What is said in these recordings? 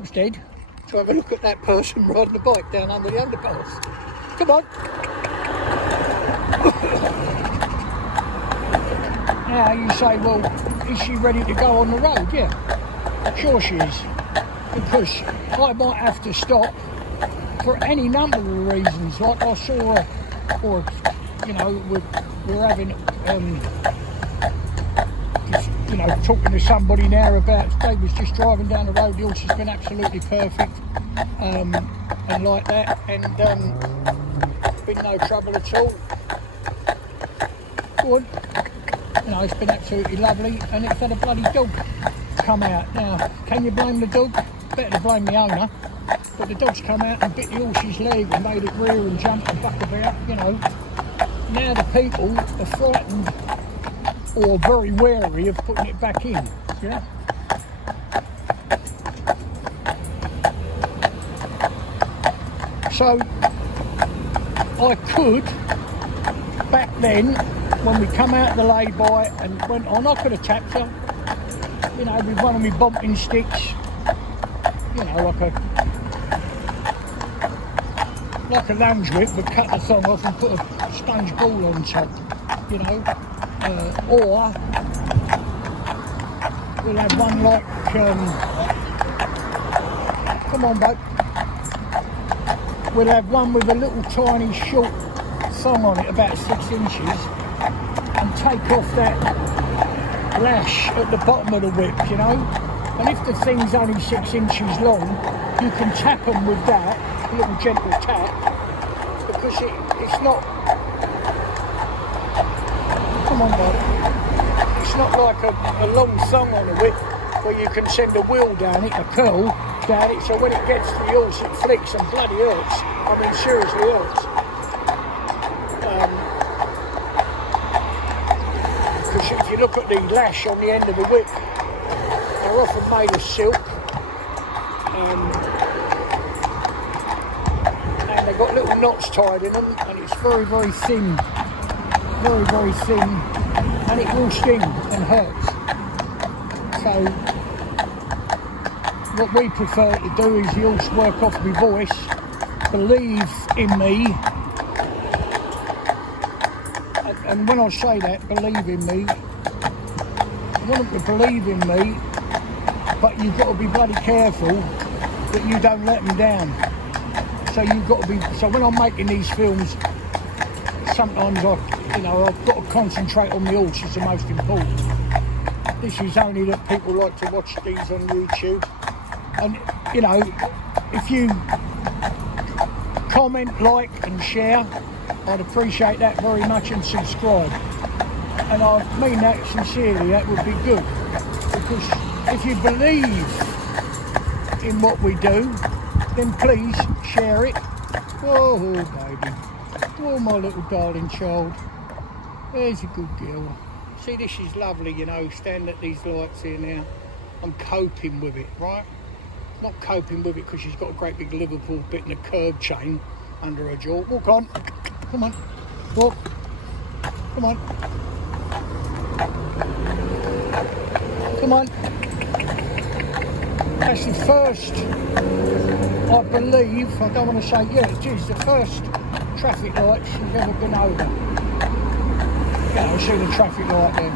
stop's dead to have a look at that person riding the bike down under the underpass. Come on. Now you say, well, is she ready to go on the road? Yeah, sure she is. Because I might have to stop for any number of reasons. Like I saw her, or, you know, we're having, you know, talking to somebody now about, they was just driving down the road, the horse has been absolutely perfect, and like that, and been no trouble at all. Good. You know, it's been absolutely lovely, and it's had a bloody dog come out. Now, can you blame the dog? Better to blame the owner. But the dog's come out and bit the horse's leg and made it rear and jump and buck about, you know. Now the people are frightened or very wary of putting it back in, yeah. So, I could, back then, when we come out of the lay-by and went on, I could have tapped her, you know, with one of my bumping sticks, you know, like a lunge whip, but cut the thong off and put a sponge ball on top, you know, or we'll have one like, come on, boat, we'll have one with a little tiny short thong on it, about 6 inches, and take off that lash at the bottom of the whip, you know, and if the thing's only 6 inches long, you can tap them with that, a little gentle tap, because it's not, come on, bud, it's not like a long thong on a whip where you can send a wheel down it, a curl down it, so when it gets to the horse it flicks and bloody hurts. I mean, seriously hurts. Because if you look at the lash on the end of the whip, they're often made of silk, and they've got little knots tied in them, and it's very, very thin, very, very thin, and it will sting and hurt. So what we prefer to do is the horse work off my voice, believe in me, and when I say that, believe in me, I want them to believe in me, but you've got to be bloody careful that you don't let them down. So you've got to be, so when I'm making these films, sometimes I've got to concentrate on the horse, is the most important. This is only that people like to watch these on YouTube. And, you know, if you comment, like and share, I'd appreciate that very much, and subscribe. And I mean that sincerely, that would be good. Because if you believe in what we do, then please share it. Oh, baby. Oh, my little darling child. There's a good girl. See, this is lovely, you know, standing at these lights here now. I'm coping with it, right? Not coping with it because she's got a great big Liverpool bit and a curb chain under her jaw. Walk on. Come on. Walk. Come on. Come on. That's the first, I believe, I don't want to say, yeah, it is the first traffic light she's ever been over. Yeah, I see the traffic light there.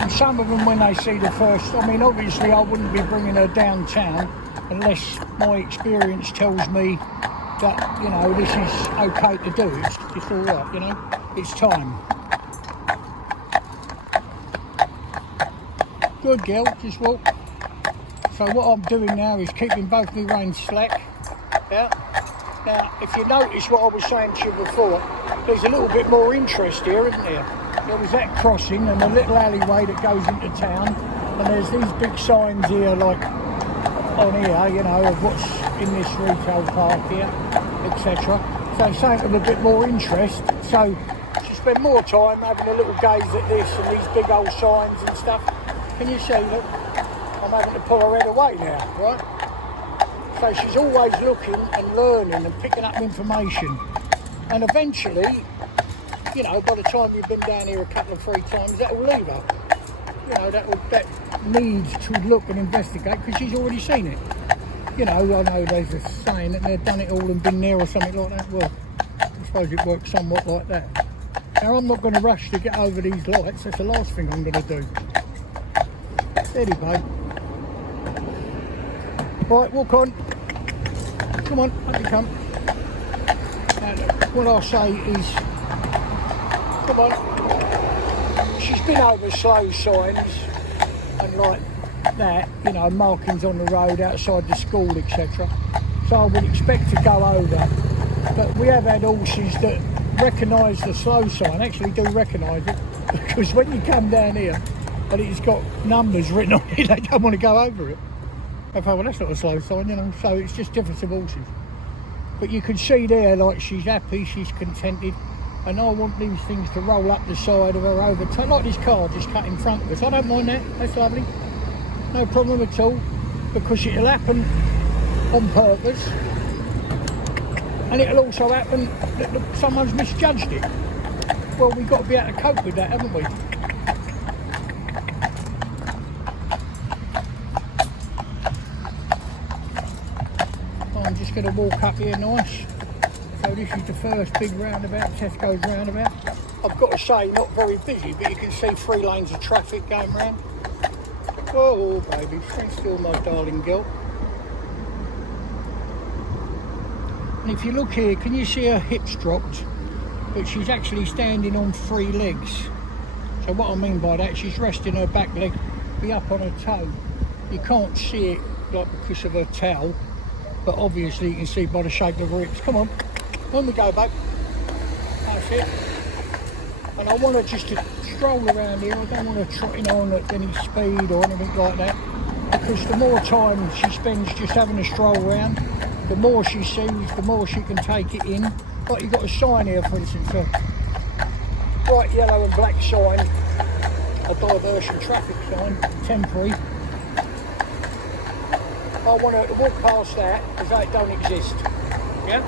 And some of them, when they see the first, I mean, obviously I wouldn't be bringing her downtown unless my experience tells me that, you know, this is okay to do. It's all right, you know, it's time. Good girl, just walk. So what I'm doing now is keeping both my reins slack. Yeah. Now, if you notice what I was saying to you before, there's a little bit more interest here, isn't there? There was that crossing and a little alleyway that goes into town, and there's these big signs here, like on here, you know, of what's in this retail park here, etc. So something of a bit more interest. So she spent more time having a little gaze at this and these big old signs and stuff. Can you see, look? I'm having to pull her head away now, right? So she's always looking and learning and picking up information. And eventually, you know, by the time you've been down here a couple of 3 times, that will leave her. you know, that needs to look and investigate because she's already seen it. You know, I know there's a saying that they've done it all and been there or something like that. Well, I suppose it works somewhat like that. Now, I'm not going to rush to get over these lights. That's the last thing I'm going to do. Steady, babe. Right, walk on. Come on, up you come. And what I say is, come on. She's been over slow signs and like that, you know, markings on the road outside the school, etc. So I would expect to go over. But we have had horses that recognise the slow sign, actually do recognise it, because when you come down here and it's got numbers written on it, they don't want to go over it. I thought, well, that's not a slow sign, you know, so it's just difference of horses. But you can see there, like, she's happy, she's contented, and I want these things to roll up the side of her overtake, like this car just cut in front of us. I don't mind that, that's lovely, no problem at all, because it'll happen on purpose. And it'll also happen that someone's misjudged it. Well, we've got to be able to cope with that, haven't we? I'm just going to walk up here nice. So this is the first big roundabout, Tesco's roundabout. I've got to say, not very busy, but you can see 3 lanes of traffic going round. Oh, baby, stand still, my darling girl. And if you look here, can you see her hips dropped? But she's actually standing on 3 legs. So what I mean by that, she's resting her back leg, be up on her toe. You can't see it like because of her towel, but obviously you can see by the shape of her hips. Come on we go, babe. That's it. And I want her just to stroll around here. I don't want her trotting on at any speed or anything like that, because the more time she spends just having a stroll around, the more she sees, the more she can take it in. Like, you've got a sign here, for instance, a bright yellow and black sign, a diversion traffic sign, temporary. I want her to walk past that as though it don't exist. Yeah?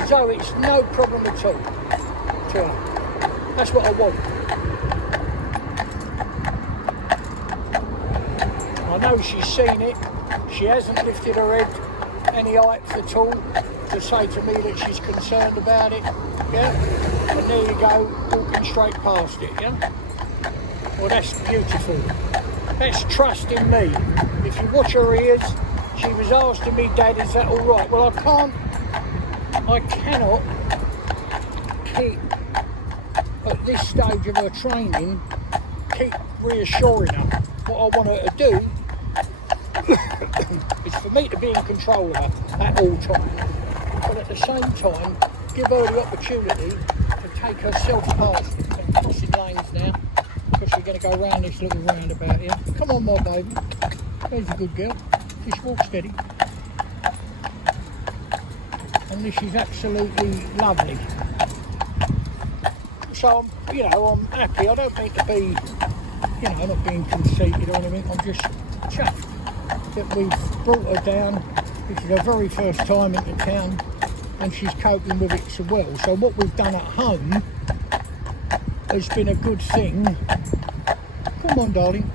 As though it's no problem at all to her. That's what I want. I know she's seen it. She hasn't lifted her head any height at all to say to me that she's concerned about it, yeah? And there you go, walking straight past it, yeah? Well, that's beautiful. That's trust in me. If you watch her ears, she was asking me, Dad, is that all right? Well, I cannot keep, at this stage of her training, keep reassuring her. What I want her to do is for me to be in control of her at all times, but at the same time give her the opportunity to take herself past it. I'm crossing lanes now because we're going to go round this little roundabout here. Come on, my baby, there's a good girl, just walk steady. And this is absolutely lovely. So I'm happy. I don't mean to be, I'm not being conceited or anything. I'm just chuffed that we've brought her down. This is her very first time into town and she's coping with it so well. So what we've done at home has been a good thing. Come on, darling.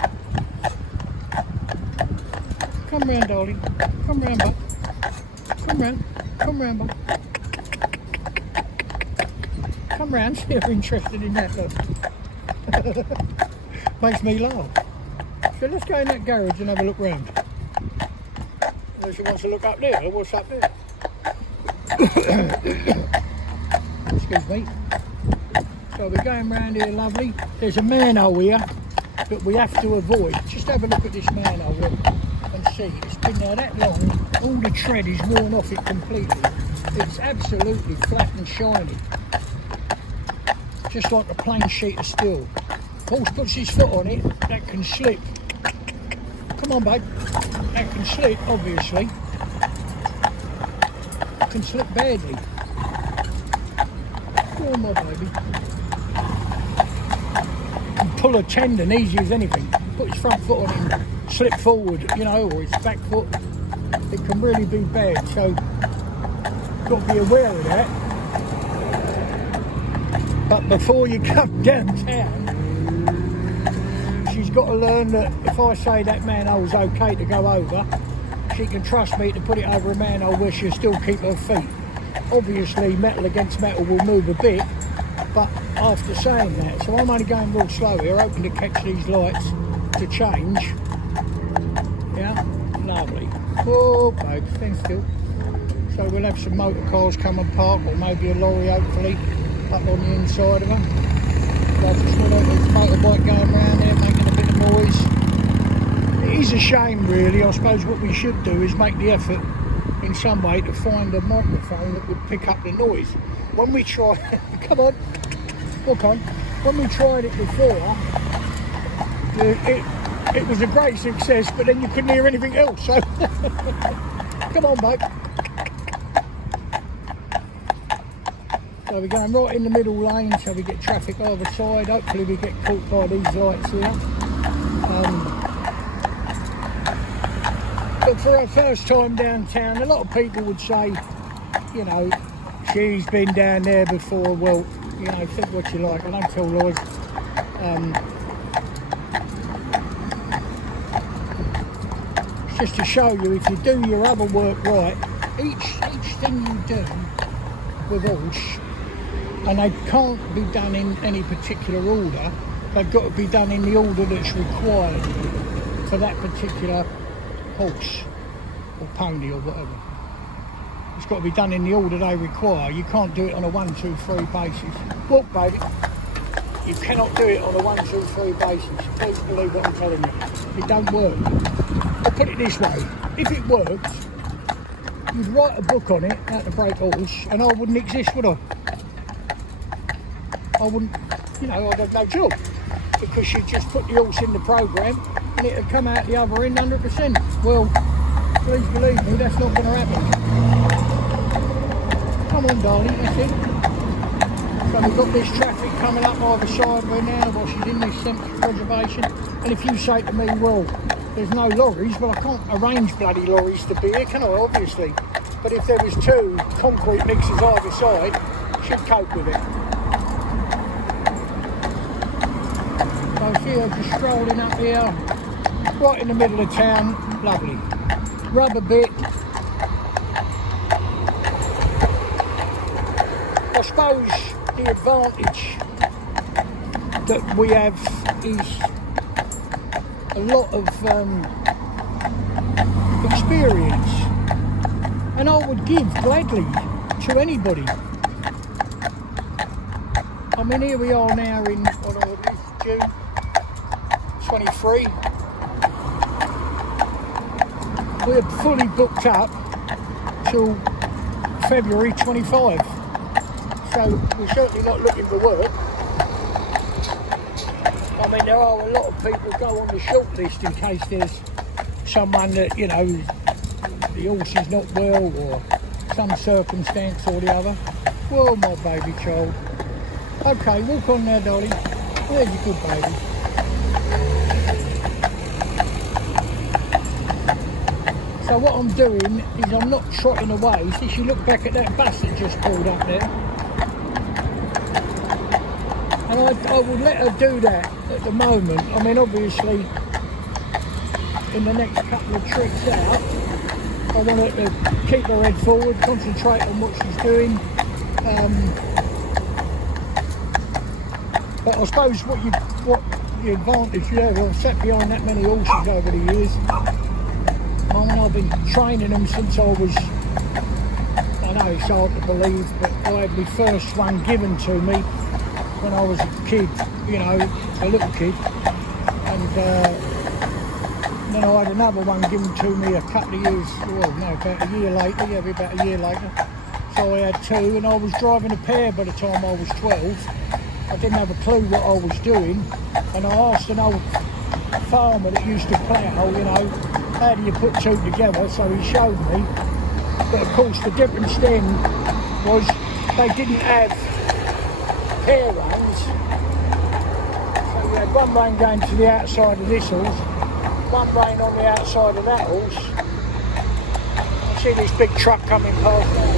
Come round, darling. Come round, bud. Come round. Come round, bud. Come round. See if you're interested in that, look. Makes me laugh. So let's go in that garage and have a look round. Unless she wants to look up there. What's up there? Excuse me. So we're going round here, lovely. There's a manhole here that we have to avoid. Just have a look at this manhole and see. It's been there that long. All the tread is worn off it completely. It's absolutely flat and shiny. Just like a plain sheet of steel. Horse puts his foot on it, that can slip. Come on, babe. That can slip, obviously. It can slip badly. Come on, my baby. You can pull a tendon easy as anything. Put his front foot on it and slip forward, or his back foot. It can really be bad, so got to be aware of that. But before you come downtown, she's got got to learn that if I say that manhole's okay to go over, she can trust me to put it over a manhole where she'll still keep her feet. Obviously, metal against metal will move a bit, but after saying that, so I'm only going real slow here, hoping to catch these lights to change. Yeah, lovely. Oh, babe, stand still. So we'll have some motor cars come and park, or maybe a lorry, hopefully, up on the inside of them. But I just want this motorbike going around there, making a bit of noise. It is a shame, really. I suppose what we should do is make the effort in some way to find a microphone that would pick up the noise. When we try, come on, okay. When we tried it before, it was a great success, but then you couldn't hear anything else. So, come on, babe. So we're going right in the middle lane, so we get traffic either side. Hopefully we get caught by these lights here. But for our first time downtown, a lot of people would say, you know, she's been down there before. Well, you know, think what you like. I don't tell lies. It's just to show you, if you do your other work right, each thing you do with horse, and they can't be done in any particular order, they've got to be done in the order that's required for that particular horse or pony or whatever. It's got to be done in the order they require. You can't do it on a 1, 2, 3 basis. Look, baby, you cannot do it on a 1, 2, 3 basis. Please believe what I'm telling you. It don't work. I'll put it this way, if it worked, you'd write a book on it, how to break horse, and I wouldn't exist, would I? I wouldn't, you know, I'd have no job, because you'd just put the horse in the program and it'd come out the other end 100%. Well, please believe me, that's not going to happen. Come on, darling, that's it. So we've got this traffic coming up either side of her now while she's in this central reservation. And if you say to me, well, there's no lorries, well, I can't arrange bloody lorries to be here, can I? Obviously. But if there was 2 concrete mixers either side, she'd cope with it. So see her just strolling up here, right in the middle of town, lovely. Rub a bit. I suppose the advantage that we have is a lot of experience, and I would give gladly to anybody. I mean, here we are now in, what are we, June 23. We're fully booked up till February 25. So we're certainly not looking for work. I mean, there are a lot of people go on the short list in case there's someone that, you know, the horse is not well or some circumstance or the other. Well, my baby child. Okay, walk on now, darling. There's your good baby. So what I'm doing is I'm not trotting away. See, you look back at that bus that just pulled up there. And I would let her do that at the moment. I mean, obviously, in the next couple of trips out, I want her to keep her head forward, concentrate on what she's doing. But I suppose what the advantage you have, I've sat behind that many horses over the years. I mean, I've been training them since I was, I know it's hard to believe, but I had my first one given to me when I was a kid, you know, a little kid. And then I had another one given to me a couple of years, well, no, about a year later, yeah, about a year later. So I had 2, and I was driving a pair by the time I was 12. I didn't have a clue what I was doing, and I asked an old farmer that used to plough, you know, how do you put 2 together? So he showed me. But of course the difference then was they didn't have pair runs. So we had one rein going to the outside of this horse, one rein on the outside of that horse. I see this big truck coming past now.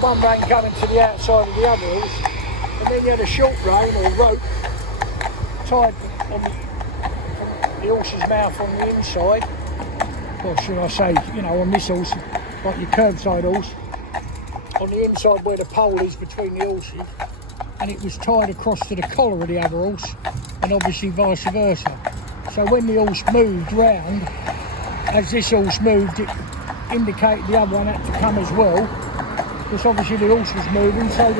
one rein coming to the outside of the other horse, and then you had a short rein or rope tied on the horse's mouth on the inside, or should I say, you know, on this horse, like your curbside horse, on the inside where the pole is between the horses, and it was tied across to the collar of the other horse, and obviously vice versa. So when the horse moved round, as this horse moved, it indicated the other one had to come as well, because obviously the horse was moving, so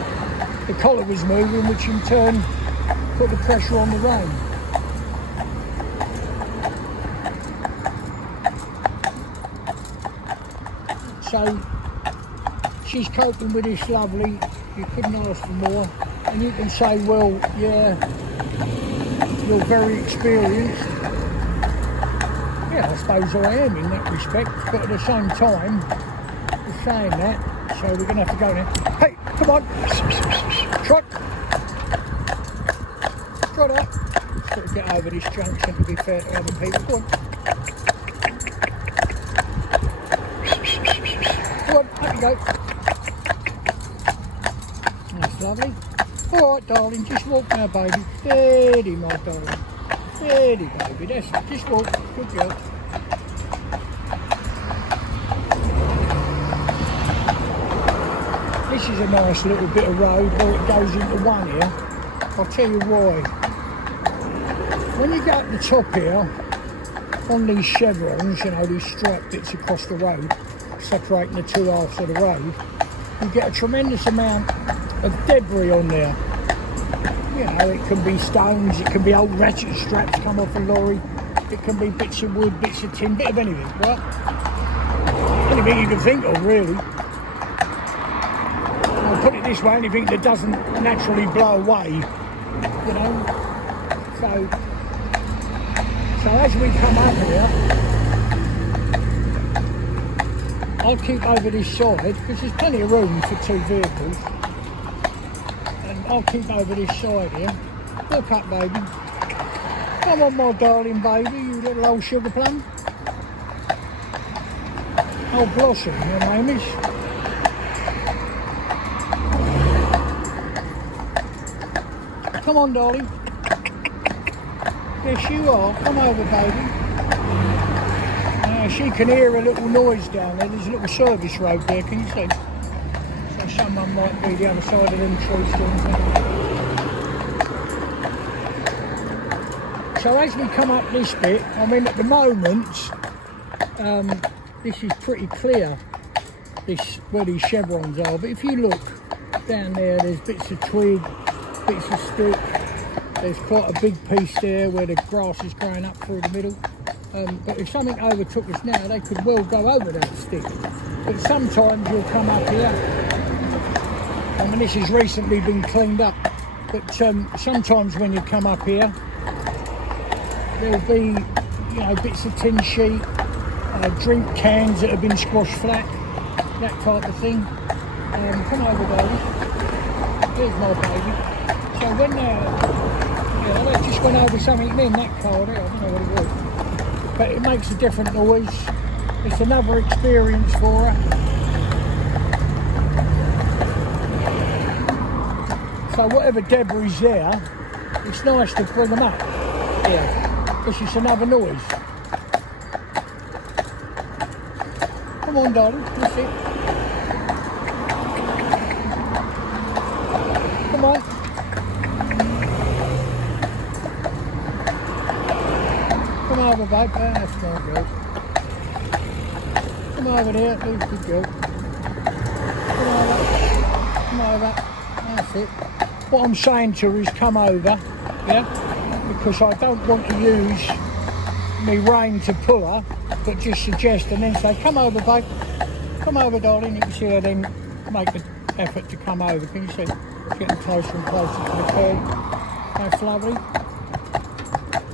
the collar was moving, which in turn put the pressure on the rein. So she's coping with this lovely, you couldn't ask for more. And you can say, well, yeah, you're very experienced. Yeah, I suppose I am in that respect, but at the same time, we're saying that, so we're going to have to go now. Hey, come on, trot. Trot up. Just got to get over this junction to be fair to other people. Go on. Come on, up you go. That's lovely. All right, darling, just walk now, baby. Steady, my darling. Steady, baby. That's it. Just walk. Good girl. This is a nice little bit of road where it goes into one here. I'll tell you why. When you get up the top here, on these chevrons, you know, these stripe bits across the road, separating the two halves of the road, you get a tremendous amount of debris on there. You know, it can be stones, it can be old ratchet straps come off a lorry, it can be bits of wood, bits of tin, bit of anything, right? Anything you can think of, really. I'll put it this way, anything that doesn't naturally blow away, you know. So as we come up here, I'll keep over this side because there's plenty of room for two vehicles. And I'll keep over this side here. Look up, baby. Come on, my darling baby, you little old sugar plum. Oh, Blossom, your name is. Come on, darling. Yes, you are. Come over, baby. She can hear a little noise down there. There's a little service road there, can you see? So someone might be the other side of them trees doing something. So as we come up this bit, I mean at the moment, this is pretty clear, this where these chevrons are. But if you look down there, there's bits of twig, bits of stick. There's quite a big piece there where the grass is growing up through the middle. But if something overtook us now, they could well go over that stick. But sometimes you'll come up here. I mean, this has recently been cleaned up. But sometimes when you come up here, there'll be, you know, bits of tin sheet, drink cans that have been squashed flat, that type of thing. Come over, darling. There's my baby. So when they just went over something in that car there, I don't know what it was. But it makes a different noise. It's another experience for her. So whatever debris is there, it's nice to bring them up. Yeah, because it's another noise. Come on, darling, that's it. Come on. Come over, babe. That's not good. Come over there. That's good girl. Come over. Come over. That's it. What I'm saying to her is come over, yeah? Because I don't want to use my rein to pull her, but just suggest and then say, come over, babe. Come over, darling. You can see her then make the effort to come over. Can you see? It's getting closer and closer to the curb. That's lovely.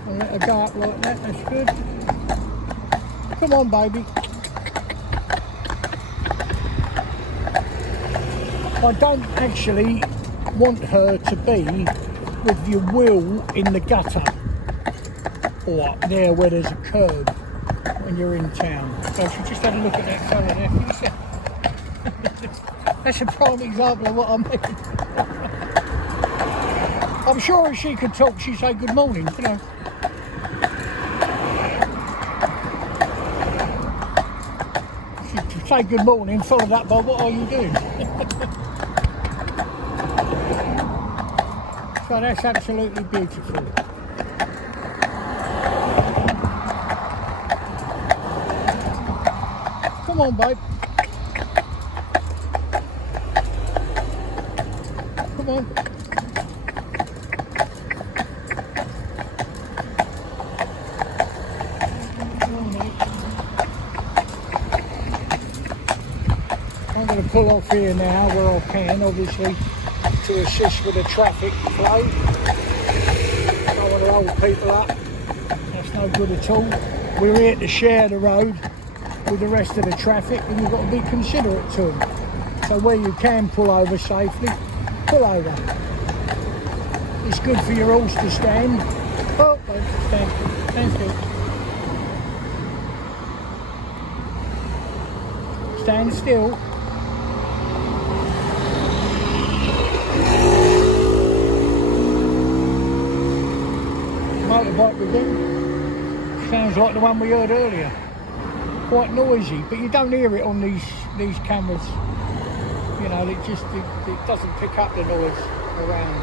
And let her go up like that, that's good. Come on, baby. I don't actually want her to be with your wheel in the gutter or up there where there's a curb when you're in town. So she just had a look at that fella there. That's a prime example of what I mean. I'm sure if she could talk, she'd say good morning, you know. She'd say good morning, followed up by what are you doing? So that's absolutely beautiful. Come on, babe. Come on. I'm going to pull off here now where I can, obviously, to assist with the traffic flow. Don't want to hold people up. That's no good at all. We're here to share the road with the rest of the traffic, and you've got to be considerate to them. So where you can pull over safely, pull over. It's good for your horse to stand. Oh, stand still. Stand still. Motorbike again. Sounds like the one we heard earlier. Quite noisy, but you don't hear it on these cameras. You know, it doesn't pick up the noise around.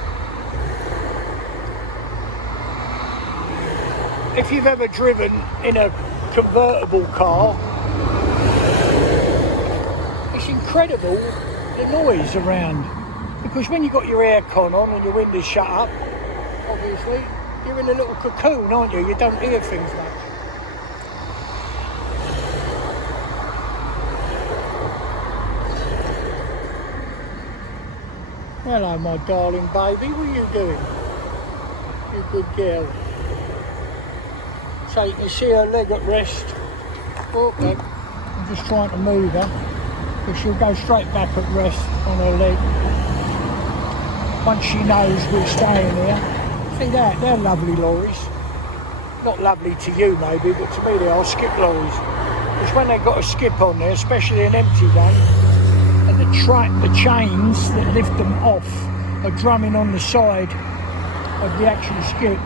If you've ever driven in a convertible car, it's incredible the noise around. Because when you've got your aircon on and your windows shut up, obviously, you're in a little cocoon, aren't you? You don't hear things much. Hello, my darling baby. What are you doing? You good girl. So you can see her leg at rest. Oh, no. I'm just trying to move her, because she'll go straight back at rest on her leg once she knows we're staying here. See that? They're lovely lorries. Not lovely to you maybe, but to me they are skip lorries. Because when they've got a skip on there, especially an empty one, and the chains that lift them off are drumming on the side of the actual skip,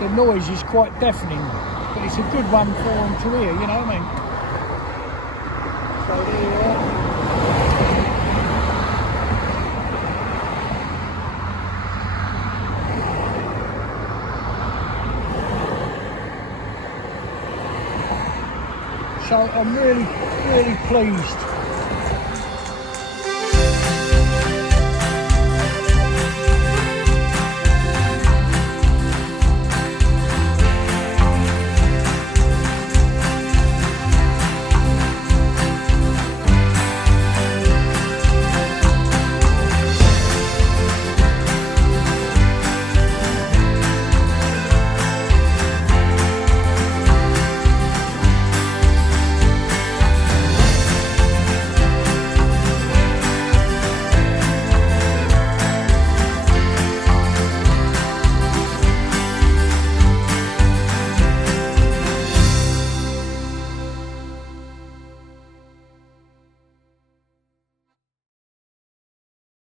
the noise is quite deafening. But it's a good one for them to hear, you know what I mean? So there you are. So I'm really, really pleased